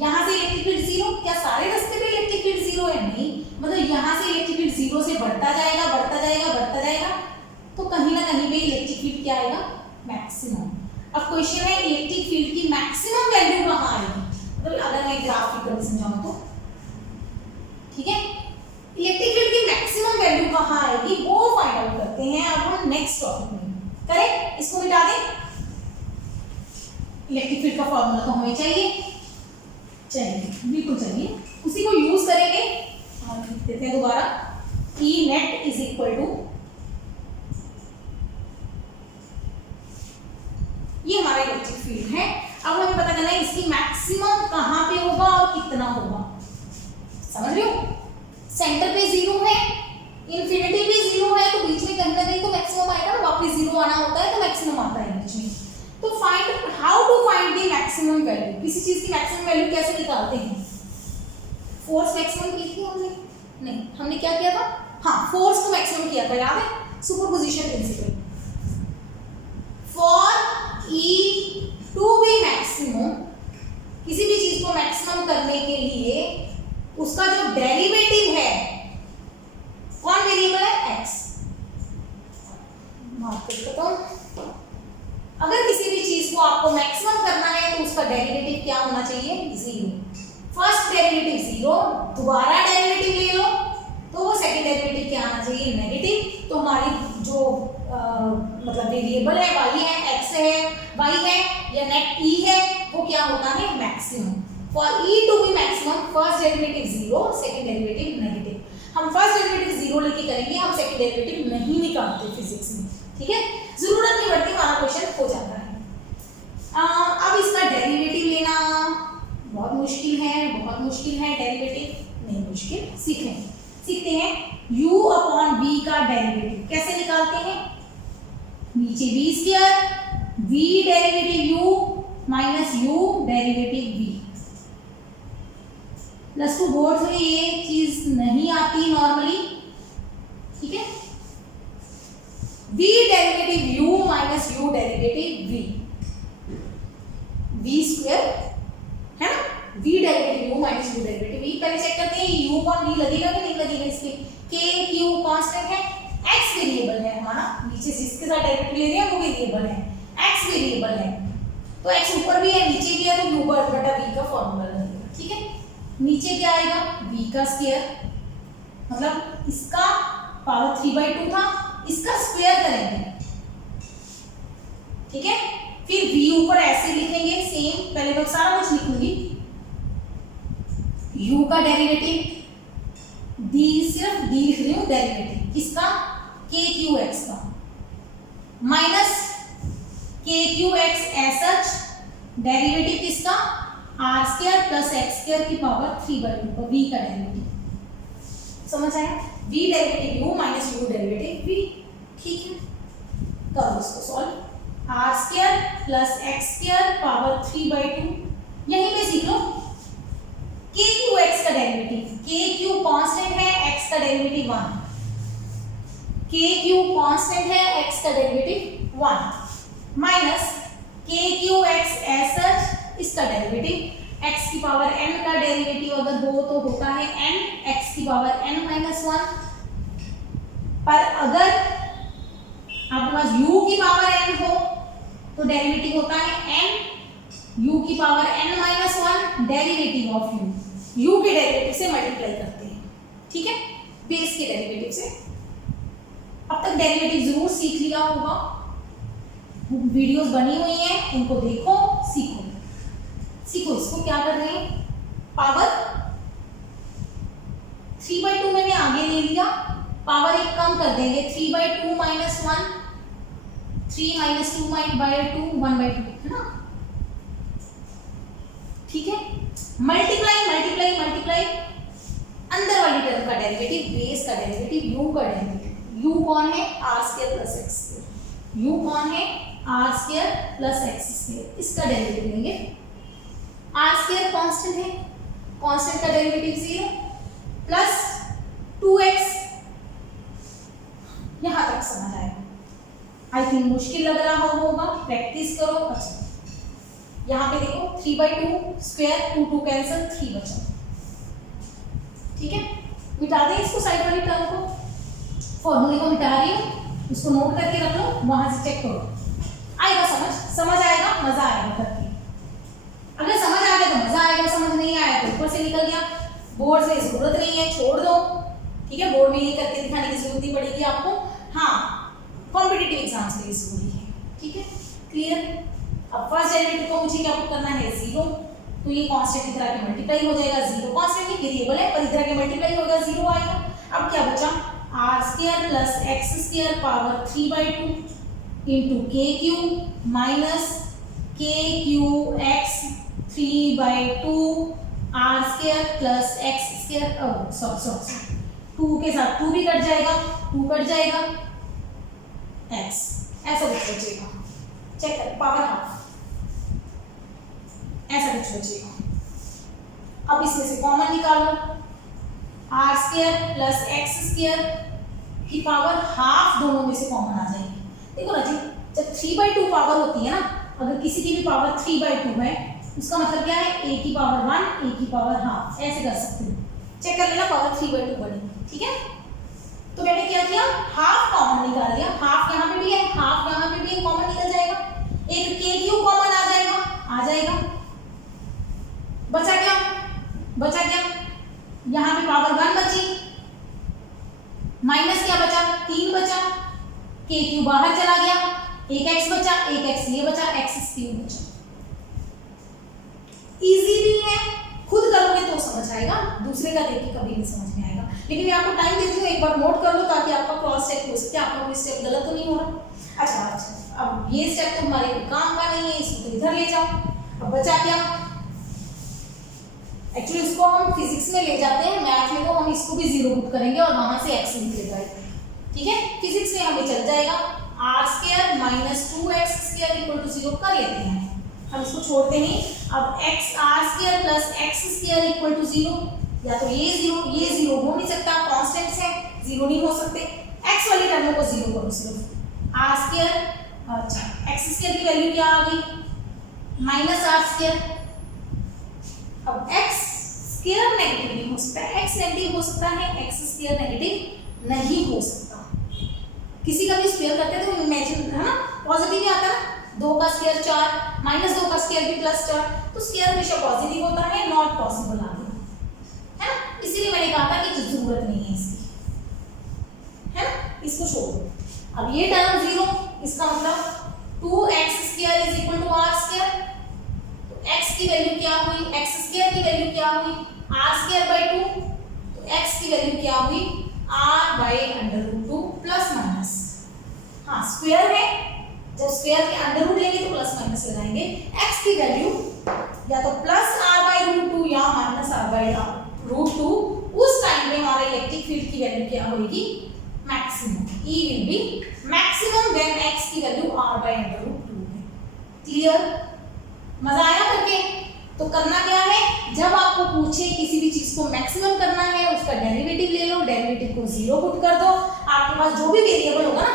यहाँ से इलेक्ट्रिक फील्ड 0, क्या सारे रास्ते पे इलेक्ट्रिक फील्ड 0 है? नहीं, मतलब यहाँ से इलेक्ट्रिक फील्ड 0 से बढ़ता जाएगा, तो कहीं ना कहीं पे इलेक्ट्रिक फील्ड क्या आएगा, मैक्सिमम। अब क्वेश्चन है इलेक्ट्रिक फील्ड की मैक्सिमम वैल्यू कहाँ आएगी, मतलब अगर मैं ग्राफिकली समझाऊं तो, ठीक है, इलेक्ट्रिक फील्ड की मैक्सिमम वैल्यू कहाँ आएगी वो फाइंड आउट करते हैं। अब हम नेक्स्ट टॉपिक में करें, इसको मिटा दें, इलेक्ट्रिक फील्ड का फॉर्मूला तो हमें चाहिए, बिल्कुल चाहिए, उसी को यूज करेंगे। हम लिख देते हैं दोबारा, E net is equal to, ये हमारा इलेक्ट्रिक फील्ड है। अब हमें पता करना है इसकी मैक्सिमम कहाँ पे होगा और कितना होगा, समझ रहे हो, सेंटर पे 0 है, इंफिनिटी पे 0 है, तो बीच में कहीं ना कहीं तो मैक्सिमम आएगा ना, वापस 0 आना होता है तो मैक्सिमम आता है बीच में। तो find, how to find the maximum value, किसी चीज की मैक्सिमम वैल्यू कैसे निकालते हैं, फोर्स मैक्सिमम की थी हमने, नहीं हमने क्या किया था, हाँ फोर्स को मैक्सिमम किया था, याद है, superposition principle. For E to be maximum, किसी भी चीज को मैक्सिमम करने के लिए उसका जो डेरिवेटिव है, कौन वेरिएबल है, x, मार्क करता हूं। अगर किसी भी चीज को आपको मैक्सिमम करना है तो उसका डेरिवेटिव क्या होना चाहिए, 0। फर्स्ट डेरिवेटिव 0, दोबारा डेरिवेटिव ले लो तो वो सेकंड डेरिवेटिव क्या आना चाहिए, नेगेटिव। तो हमारी जो मतलब वेरिएबल है y है, x है, y है या नेट e है, वो क्या होता है, maximum. For e to be maximum, first derivative 0, second derivative negative. हम फर्स्ट डेरिवेटिव 0 लेके करेंगे, हम सेकंड डेरिवेटिव नहीं निकालते फिजिक्स में, ठीक है। जरूरत नहीं पड़ती, हमारा क्वेश्चन हो जाता है। अब इसका डेरिवेटिव लेना बहुत मुश्किल है, बहुत मुश्किल है। डेरिवेटिव नहीं मुश्किल, सीखते हैं। u अपॉन v का डेरिवेटिव कैसे निकालते हैं? नीचे v square, v derivative u minus u derivative v। Plus 2 board में ये चीज नहीं आती नॉर्मली, ठीक है। v derivative u minus u derivative v, v square है ना, v derivative u minus u derivative v। पहले चेक करते हैं u अपॉन v लगेगा कि नहीं लगेगा। इसके k q कांस्टेंट है, x वेरिएबल है हमारा, नीचे जिसके साथ डेरिवेटिव ले रहे हैं वो वेरिएबल है, x वेरिएबल है, तो x ऊपर भी है नीचे भी है, तो u बटा v का फॉर्मूला लगेगा, ठीक है। नीचे क्या आएगा? v का स्क्वायर, मतलब इसका पावर 3/2 था, इसका स्क्वायर करेंगे, ठीक है। फिर v ऊपर ऐसे लिखेंगे सेम, पहले मैं सारा कुछ लिखूंगी। u का डेरिवेटिव, d सिर्फ d लिख रही हूं डेरिवेटिव किसका? kqx का, माइनस kqx एसच डेरिवेटिव किसका? r square plus x square की पावर 3/2 का v का डेरिवेटिव। समझ आया? v derivative u minus u derivative v, ठीक है। करो इसको solve. r square plus x square power 3/2, यहीं पे सीख लो। kqx का डेरिवेटिव, kq कांस्टेंट है, x का डेरिवेटिव 1, kq कांस्टेंट है, x का डेरिवेटिव 1 माइनस kqx एसच इसका डेरिवेटिव, x की पावर n का डेरिवेटिव अगर हो तो होता है n, x की पावर n माइनस 1, पर अगर आपके पास u की पावर n हो तो डेरिवेटिव होता है n u की power n minus 1 derivative of u के डेरिवेटिव से मल्टीप्लाई करते हैं, ठीक है, बेस के डेरिवेटिव से। अब तक डेरिवेटिव जरूर सीख लिया होगा, वीडियोस बनी हुई हैं, उनको देखो, सीखो। इसको क्या कर रहे हैं? पावर 3/2 मैंने आगे ले लिया, पावर एक कम कर देंगे, 3/2 माइनस 1, 3 माइनस 2 1/2 है ना, ठीक है। मल्टीप्लाई अंदर वाली टर्म का डेरिवेटिव, बेस का डेरिवेटिव, u का डेरिवेटिव। u कौन है? r square plus x square. u कौन है? r square plus x square, इसका डेरिवेटिव लेंगे। r स्क्वायर कांस्टेंट है, कांस्टेंट का डेरिवेटिव 0 प्लस 2x। यहां तक समझ आएगा? आई थिंक मुश्किल लग रहा होगा, प्रैक्टिस करो। अच्छा, यहाँ पे देखो 3/2 स्क्वायर, 2 कैंसिल, 3 बचा, ठीक है। मिटा दें इसको, साइड वाली टर्म को, फॉर्मूले को मिटा रही हूँ, उसको नोट करके रख लो, वहां से चेक करो, आएगा समझ आएगा, मजा आएगा करके। अगर समझ आ गया तो मजा आएगा, समझ नहीं आया तो ऊपर से निकल गया। बोर्ड से जरूरत नहीं है, छोड़ दो, ठीक है। बोर्ड में ये करके दिखाने की जरूरत नहीं पड़ेगी आपको, हाँ कॉम्पिटिटिव एग्जाम्स के लिए जरूरी है, ठीक है, क्लियर। अब फर्स्ट डेरिवेटिव को मुझे क्या पुट करना है? 0, तो ये कांस्टेंट की तरह के मल्टीप्लाई हो जाएगा, 0 कांस्टेंट ही वेरिएबल है पर इधर के मल्टीप्लाई होगा, 0 आएगा। अब क्या बचा? r square plus x square power 3/2 into kq minus kqx 3/2 r square plus x square, sorry 2 के साथ 2 भी कट जाएगा, 2 कट जाएगा, x ऐसा कुछ बचेगा, चेक कर, पावर हाफ ऐसा कुछ बचेगा। अब इसमें से कॉमन निकालो, r square plus x square की पावर हाफ दोनों में से कॉमन आ जाएगी। देखो ना जी, जब 3/2 पावर होती है ना, अगर किसी की भी पावर 3/2 है, उसका मतलब क्या है? a की पावर 1, a की पावर हाफ, ऐसे कर सकते हो, चेक कर लेना, पावर 3/2 बढ़ेगी, ठीक है। तो मैंने क्या किया? हाफ कॉमन निकाल लिया, हाफ यहाँ पे भी है, हाफ यहाँ पे भी है, कॉमन निकल जाएगा, एक kq कॉमन आ जाएगा, बचा क्या? यहाँ पे पावर 1 बची, माइनस क्या बचा? 3 बचा, kq बाहर चला गया, एक x बचा, एक x ये बचा, x3 बचा। इजी भी है, खुद करोगे तो समझ समझ आएगा, दूसरे का देख के कभी नहीं समझ में आएगा। लेकिन मैं आपको टाइम देती हूँ, एक बार नोट कर लो ताकि आपका क्रॉस चेक हो सके, आपका कोई स्टेप गलत तो नहीं हो रहा। अच्छा, अब ये स्टेप तो हमारे कोई काम का नहीं है, इसको तो इधर ले जाओ। अब बचा क्या, एक्चुअली इसको हम फिजिक्स में ले जाते हैं, मैथ में तो हम इसको भी जीरो पुट करेंगे और वहां से एक्स निकल जाएगा, ठीक है। फिजिक्स में हमें चल जाएगा r² माइनस 2x² = 0 कर लेते हैं, हम इसको छोड़ते नहीं। अब r² प्लस x² = 0, या तो ये जीरो हो नहीं सकता, कांस्टेंट्स है, जीरो नहीं हो सकते। x वाली टर्म को जीरो करो सिर्फ, r², अच्छा x² की वैल्यू क्या आ गई, -r²। अब x² नेगेटिव नहीं हो सकता, x नेगेटिव हो सकता है, x² नेगेटिव नहीं हो सकता। किसी का भी स्क्वायर करते हैं तो इमेजिन है ना, पॉजिटिव ही आता है ना, 2 का स्क्वायर 4, -2 का स्क्वायर भी +4, तो स्क्वायर हमेशा पॉजिटिव होता है, नॉट पॉसिबल आगे, है ना। इसीलिए मैंने कहा था कि जरूरत नहीं है इसकी, है ना, इसको छोड़ दो। अब ये टर्म 0, इसका मतलब 2x² = r², तो x की वैल्यू क्या हुई, x² की वैल्यू क्या हुई, r²/2, तो x की वैल्यू क्या हुई, r/√2 प्लस माइनस, हाँ स्क्वायर है, जब स्क्वायर के अंडर रूट लेंगे तो प्लस माइनस लगाएंगे। x की वैल्यू या तो प्लस r/√2 या माइनस r/√2, उस टाइम में हमारा इलेक्ट्रिक फील्ड की वैल्यू क्या होगी, maximum, E will be maximum when x की वैल्यू r/√2 है। क्लियर, मजा आया करके। तो करना क्या है, जब आपको पूछे किसी भी चीज को मैक्सिमम करना है, उसका डेरिवेटिव ले लो, डेरिवेटिव को 0 पुट कर दो, आपके पास जो भी वेरिएबल होगा ना,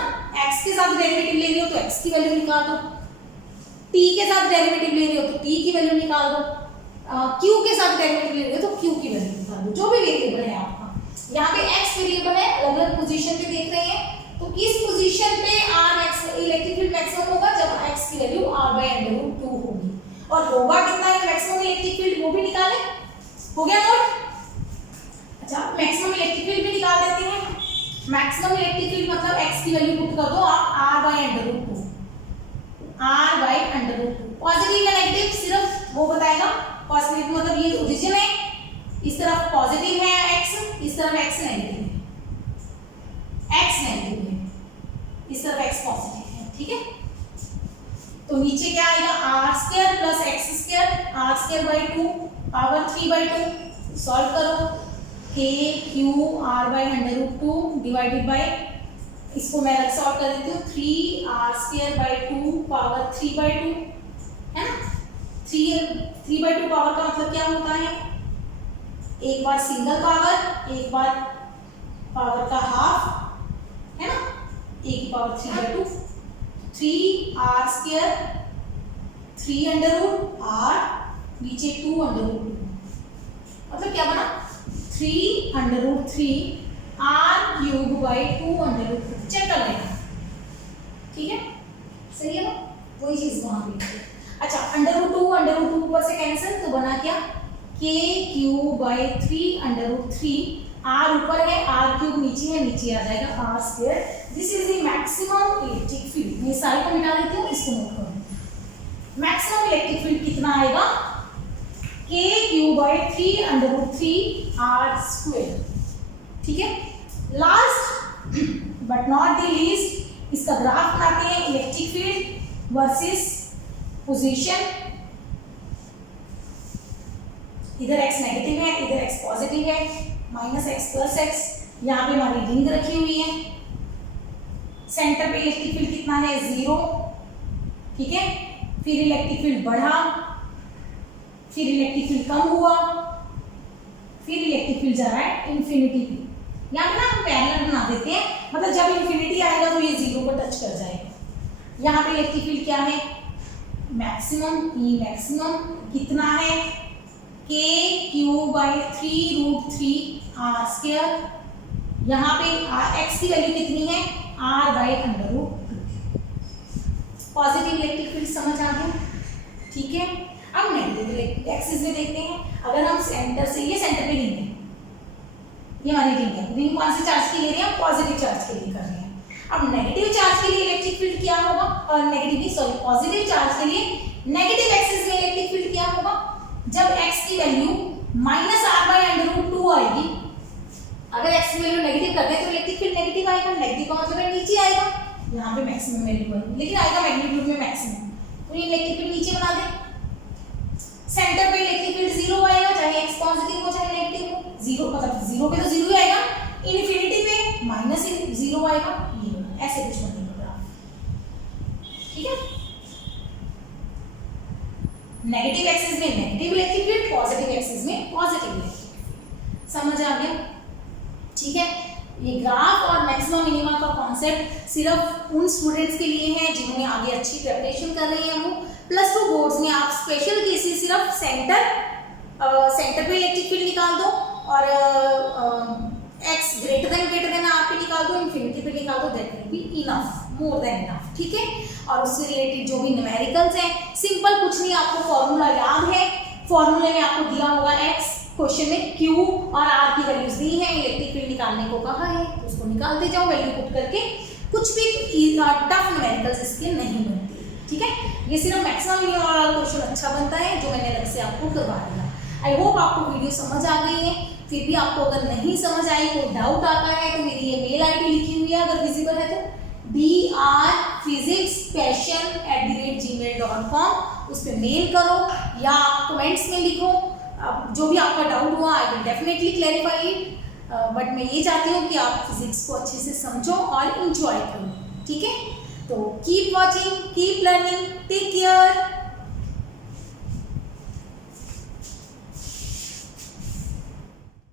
x के साथ डेरिवेटिव ले रही हो तो x की वैल्यू निकाल दो, t के साथ डेरिवेटिव ले रही हो तो t की वैल्यू निकाल दो, q के साथ डेरिवेटिव ले रही हो तो q की वैल्यू निकाल दो, जो भी वेरिएबल है आपका। यहाँ पे x वेरिएबल है, अलग अलग पोजीशन पे देख रहे हैं, तो किस पोजीशन पे इलेक्ट्रिक फील्ड मैक्सिमम होगा, जब x की वैल्यू r/√2 होगी, और होगा कितना है मैक्सिमम इलेक्ट्रिक फील्ड, वो भी निकालें, हो गया नोट। अच्छा, मैक्सिमम इलेक्ट्रिक फील्ड भी निकाल देते हैं। मैक्सिमम इलेक्ट्रिक फील्ड मतलब x की वैल्यू पुट कर दो आप, r/√2, पॉजिटिव या नेगेटिव सिर्फ वो बताएगा। पॉजिटिव मतलब ये ओरिजिन है, इस तरफ पॉजिटिव है x, इस तरफ x नेगेटिव है, x नेगेटिव है, इस तरफ x पॉजिटिव है, ठीक है। तो नीचे क्या आएगा, r² plus x², r²/2 power 3/2, solve करो, k q r/√2 divided by, इसको मैं अलग सॉल्व कर देती हूँ, 3r²/2 पावर 3/2, है ना। 3/2 पावर का मतलब क्या होता है, एक बार सिंगल पावर, एक बार पावर का हाफ, है ना, एक पावर 3/2, 3r², 3√r, नीचे 2√2, मतलब क्या बना, 3√3 r³/2√2, चेक कर लेना, ठीक है, सही है ना, वही चीज वहां पे। अच्छा, √2 ऊपर से कैंसिल, तो बना क्या, k³/3√3, r ऊपर है, r³ नीचे है, नीचे आ जाएगा r²। This is the maximum electric field. मैं सारे को मिटा देती हूँ, इसको नोट करो। मैक्सिमम इलेक्ट्रिक फील्ड कितना आएगा, k³/3√3 r², ठीक है। Last but not the least, इसका ग्राफ बनाते हैं, इलेक्ट्रिक फील्ड वर्सेस पोजीशन। इधर x नेगेटिव है, इधर x पॉजिटिव है, -x + x, यहाँ पे हमारी रिंग रखी हुई है, सेंटर पे इलेक्ट्रिक फील्ड कितना है, 0, ठीक है। फिर इलेक्ट्रिक फील्ड बढ़ा, फिर इलेक्ट्रिक फील्ड कम हुआ, फिर इलेक्ट्रिक फील्ड जा रहा है इंफिनिटी पे। यहाँ पे ना हम पैरेलल बना देते हैं, मतलब जब इंफिनिटी आएगा तो ये 0 को टच कर जाएगा। यहाँ पे इलेक्ट्रिक फील्ड क्या है, मैक्सिमम, ई मैक्सिमम कितना है, k³/3√3 r², यहाँ पे x की वैल्यू कितनी है, r/√2। पॉजिटिव इलेक्ट्रिक फील्ड समझ आ गया, ठीक है। अब नेगेटिव इलेक्ट्रिक एक्सिस में देखते हैं, अगर हम सेंटर से, ये सेंटर पे रिंग है, ये हमारी रिंग है, रिंग कौन से चार्ज के लिए हैं, पॉजिटिव चार्ज के लिए कर रहे हैं। अब नेगेटिव चार्ज के लिए इलेक्ट्रिक फील्ड क्या होगा, और पॉजिटिव चार्ज के लिए नेगेटिव एक्सिस में इलेक्ट्रिक फील्ड क्या होगा, जब x की वैल्यू minus R by under root 2 आएगी। अगर एक्स की वैल्यू नेगेटिव कर दें तो इलेक्ट्रिक फील्ड नेगेटिव आएगा, नेगेटिव का मतलब है नीचे आएगा, यहाँ पे मैक्सिमम वैल्यू पर लेकिन आएगा मैग्नीट्यूड में मैक्सिमम, तो ये इलेक्ट्रिक फील्ड नीचे बना दें। सेंटर पे इलेक्ट्रिक फील्ड जीरो आएगा, चाहे एक्स पॉजिटिव हो चाहे नेगेटिव हो, जीरो मतलब जीरो पे तो जीरो ही आएगा, इनफिनिटी पे माइनस जीरो आएगा, ये ऐसे कुछ बनेगा, ठीक है। नेगेटिव एक्सिस में negative electric field, positive axis में पॉजिटिव इलेक्ट्रिक फील्ड, समझ आ गया, ठीक है। ये ग्राफ और मैक्सिमम मिनिमा का कॉन्सेप्ट सिर्फ उन स्टूडेंट्स के लिए है जिन्होंने आगे अच्छी प्रिपरेशन कर रहे हैं, वो प्लस 2 बोर्ड्स में आप स्पेशल केसेस सिर्फ सेंटर पे इलेक्ट्रिक फील्ड निकाल दो और एक्स ग्रेटर देन आर पे निकाल दो, इनफिनिटी पे निकाल दो, that will be enough, more than enough, ठीक है। और उससे रिलेटेड जो भी न्यूमेरिकल्स हैं, सिंपल कुछ नहीं, आपको फॉर्मूला याद है, फॉर्मूले में आपको दिया होगा एक्स, क्वेश्चन में क्यू और आर की वैल्यूज दी है, इलेक्ट्रिक फील्ड निकालने को कहा है, तो उसको निकालते जाओ वैल्यू पुट करके, कुछ भी टफ न्यूमेरिकल्स इसके नहीं बनते, ठीक है। ये सिर्फ मैक्सिमम मिनिमम वाला क्वेश्चन अच्छा बनता है जो मैंने अलग से आपको करवा दिया। आई होप आपको वीडियो समझ आ गई है, फिर भी आपको अगर नहीं समझ आई, कोई डाउट आता है तो मेरी ये मेल आईडी लिखी हुई है, अगर विजिबल है तो drphysicsPassion@gmail.com, उस पर मेल करो या आप कमेंट्स में लिखो, जो भी आपका डाउट हुआ I will definitely clarify it, but मैं ये चाहती हूँ कि आप फिजिक्स को अच्छे से समझो और इंजॉय करो, ठीक है। तो keep watching, keep learning, take care.